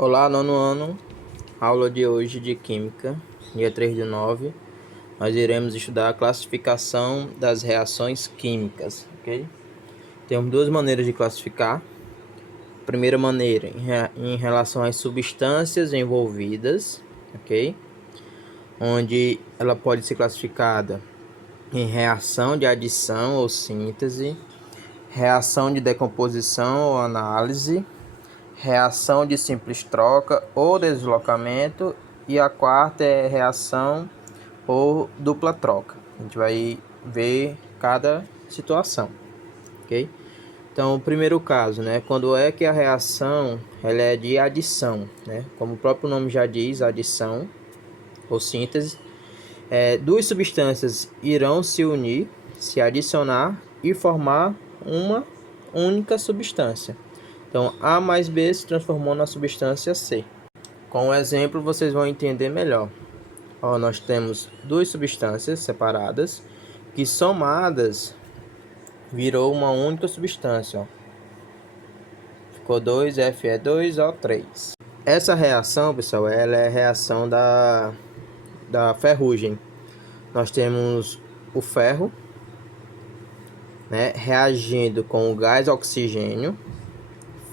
Olá, nono ano, aula de hoje de Química, dia 3/9. Nós iremos estudar a classificação das reações químicas, ok? Temos duas maneiras de classificar. Primeira maneira, em relação às substâncias envolvidas, ok? Onde ela pode ser classificada em reação de adição ou síntese, reação de decomposição ou análise, reação de simples troca ou deslocamento, e a quarta é reação por dupla troca. A gente vai ver cada situação, ok? Então, o primeiro caso, né, quando é que a reação ela é de adição, né? Como o próprio nome já diz, adição ou síntese, duas substâncias irão se unir, se adicionar e formar uma única substância. Então, A mais B se transformou na substância C. Com o exemplo, vocês vão entender melhor. Ó, nós temos duas substâncias separadas que somadas virou uma única substância. Ó. Ficou 2Fe2O3. Essa reação, pessoal, ela é a reação da ferrugem. Nós temos o ferro, né, reagindo com o gás oxigênio.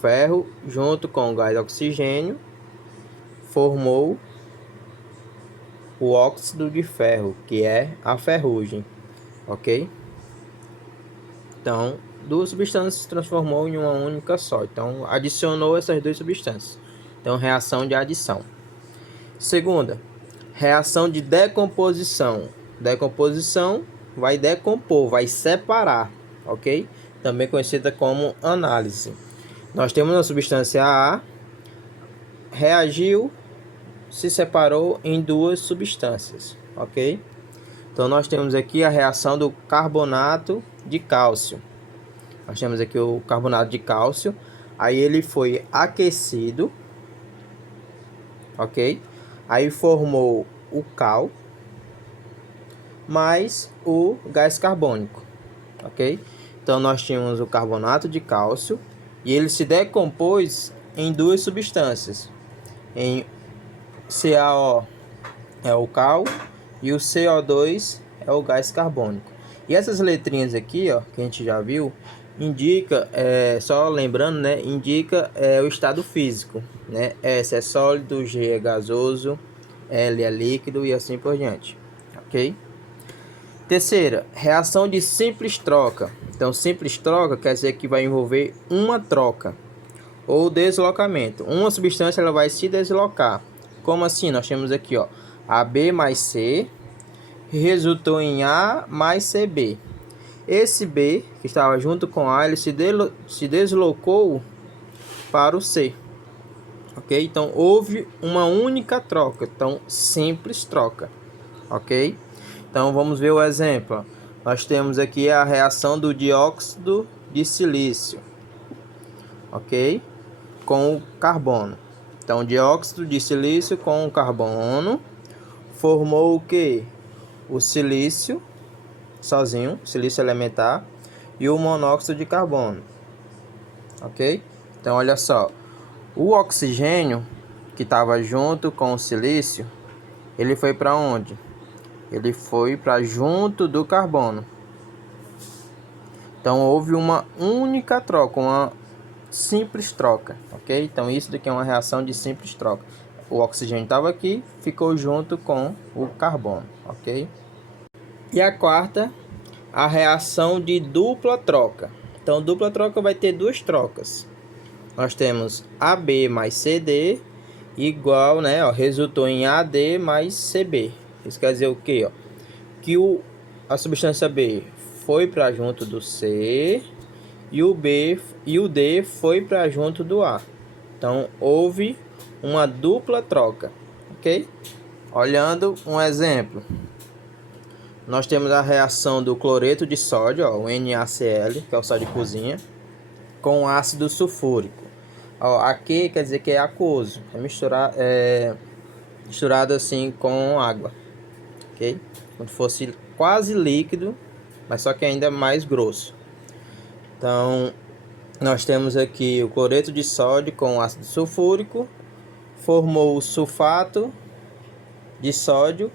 Ferro junto com o gás oxigênio formou o óxido de ferro, que é a ferrugem, ok? Então, duas substâncias se transformou em uma única só. Então, adicionou essas duas substâncias. Então, reação de adição. Segunda, reação de decomposição. Decomposição vai decompor, vai separar, ok? Também conhecida como análise. Nós temos a substância A, reagiu, se separou em duas substâncias, ok? Então, nós temos aqui a reação do carbonato de cálcio. Nós temos aqui o carbonato de cálcio. Aí ele foi aquecido, ok? Aí formou o cal mais o gás carbônico, ok? Então, nós tínhamos o carbonato de cálcio e ele se decompôs em duas substâncias. Em CaO é o cal e o CO2 é o gás carbônico. E essas letrinhas aqui, ó, que a gente já viu, indica, só lembrando, né, indica o estado físico, né? S é sólido, G é gasoso, L é líquido e assim por diante, ok? Terceira, reação de simples troca. Então, simples troca quer dizer que vai envolver uma troca ou deslocamento. Uma substância ela vai se deslocar. Como assim? Nós temos aqui, ó, AB mais C resultou em A mais CB. Esse B, que estava junto com A, ele se deslocou para o C. Ok? Então, houve uma única troca. Então, simples troca. Ok? Então, vamos ver o exemplo. Nós temos aqui a reação do dióxido de silício. Ok? Com o carbono. Então, dióxido de silício com o carbono formou o que? O silício sozinho, silício elementar, e o monóxido de carbono, ok? Então, olha só, o oxigênio que estava junto com o silício, ele foi para onde? Ele foi para junto do carbono. Então, houve uma única troca, uma simples troca, ok? Então, isso daqui é uma reação de simples troca. O oxigênio estava aqui, ficou junto com o carbono, ok? E a quarta, a reação de dupla troca. Então, dupla troca vai ter duas trocas. Nós temos AB mais CD igual, né? Ó, resultou em AD mais CB. Isso quer dizer o quê? Ó? Que a substância B foi para junto do C e o D foi para junto do A. Então, houve uma dupla troca, ok? Olhando um exemplo. Nós temos a reação do cloreto de sódio, ó, o NaCl, que é o sal de cozinha, com ácido sulfúrico. Ó, aqui quer dizer que é aquoso, misturado assim com água, ok? Como se fosse quase líquido, mas só que ainda mais grosso. Então, nós temos aqui o cloreto de sódio com ácido sulfúrico, formou o sulfato de sódio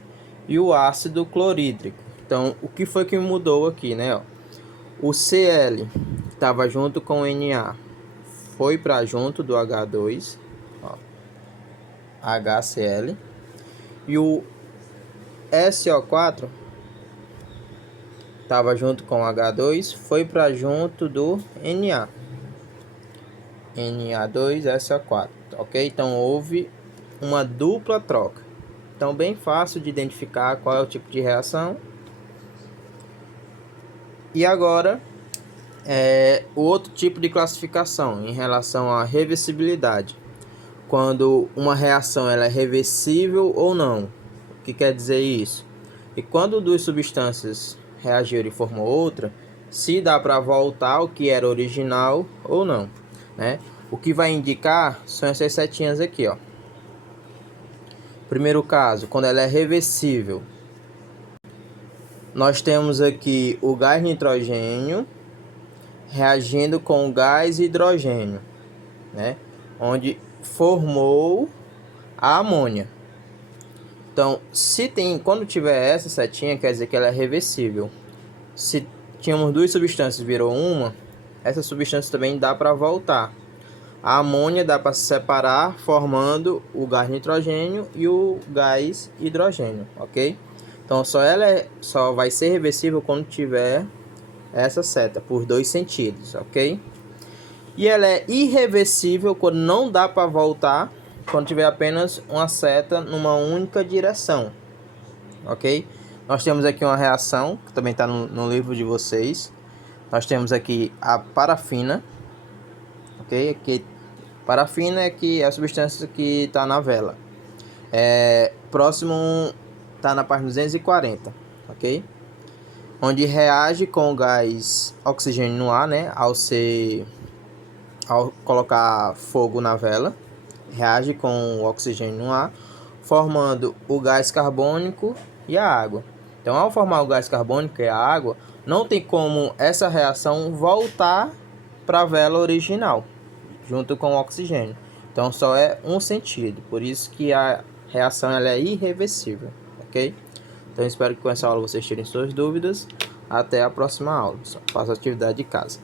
e o ácido clorídrico. Então, o que foi que mudou aqui, né? Ó, o Cl estava junto com o Na, foi para junto do H2, ó, HCl, e o SO4 estava junto com o H2, foi para junto do Na, Na2SO4, ok? Então houve uma dupla troca. Então, bem fácil de identificar qual é o tipo de reação. E agora, o outro tipo de classificação em relação à reversibilidade. Quando uma reação ela é reversível ou não. O que quer dizer isso? E quando duas substâncias reagiram e formou outra, se dá para voltar o que era original ou não, né? O que vai indicar são essas setinhas aqui, ó. Primeiro caso, quando ela é reversível, nós temos aqui o gás nitrogênio reagindo com o gás hidrogênio, né? Onde formou a amônia. Então, quando tiver essa setinha, quer dizer que ela é reversível. Se tínhamos duas substâncias, virou uma, essa substância também dá para voltar. A amônia dá para se separar, formando o gás nitrogênio e o gás hidrogênio, ok? Então, só vai ser reversível quando tiver essa seta, por dois sentidos, ok? E ela é irreversível quando não dá para voltar, quando tiver apenas uma seta numa única direção, ok? Nós temos aqui uma reação, que também está no livro de vocês. Nós temos aqui a parafina, ok? Aqui, parafina é a substância que está na vela. Próximo está na página 240, ok? Onde reage com o gás oxigênio no ar, né? Ao colocar fogo na vela, reage com o oxigênio no ar, formando o gás carbônico e a água. Então, ao formar o gás carbônico e a água, não tem como essa reação voltar para a vela original, junto com o oxigênio. Então, só é um sentido. Por isso que a reação ela é irreversível, ok? Então, espero que com essa aula vocês tirem suas dúvidas. Até a próxima aula. Faça a atividade de casa.